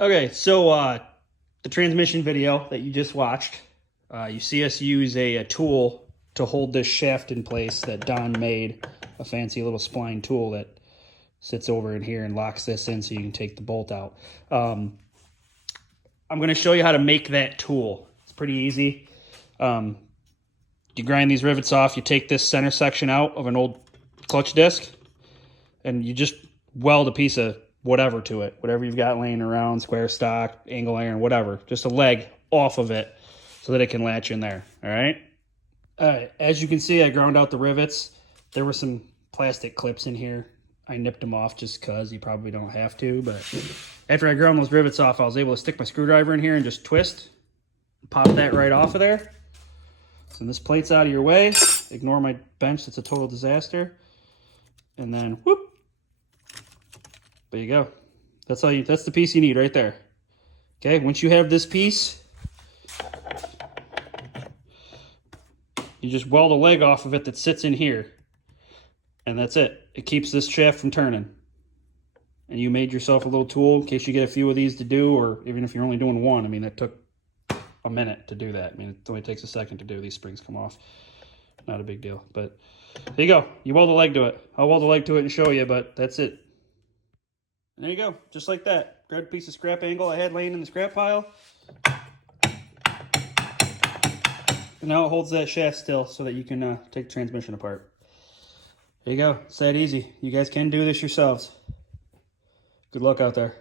Okay, so the transmission video that you just watched, you see us use a tool to hold this shaft in place that Don made, a fancy little spline tool that sits over in here and locks this in so you can take the bolt out. I'm going to show you how to make that tool. It's pretty easy. You grind these rivets off, you take this center section out of an old clutch disc, and you just weld a piece of whatever to it, whatever you've got laying around, square stock, angle iron, whatever, just a leg off of it so that it can latch in there. All right. As you can see, I ground out the rivets. There were some plastic clips in here. I nipped them off just because you probably don't have to, but after I ground those rivets off, I was able to stick my screwdriver in here and just twist, pop that right off of there. So this plate's out of your way. Ignore my bench, it's a total disaster. And then whoop, there you go. That's the piece you need right there. Okay, once you have this piece, you just weld a leg off of it that sits in here. And that's it. It keeps this shaft from turning. And you made yourself a little tool in case you get a few of these to do, or even if you're only doing one. I mean, that took a minute to do that. I mean, it only takes a second to do. These springs come off. Not a big deal. But there you go. You weld a leg to it. I'll weld a leg to it and show you, but that's it. And there you go. Just like that. Grabbed a piece of scrap angle I had laying in the scrap pile. And now it holds that shaft still so that you can take the transmission apart. There you go. It's that easy. You guys can do this yourselves. Good luck out there.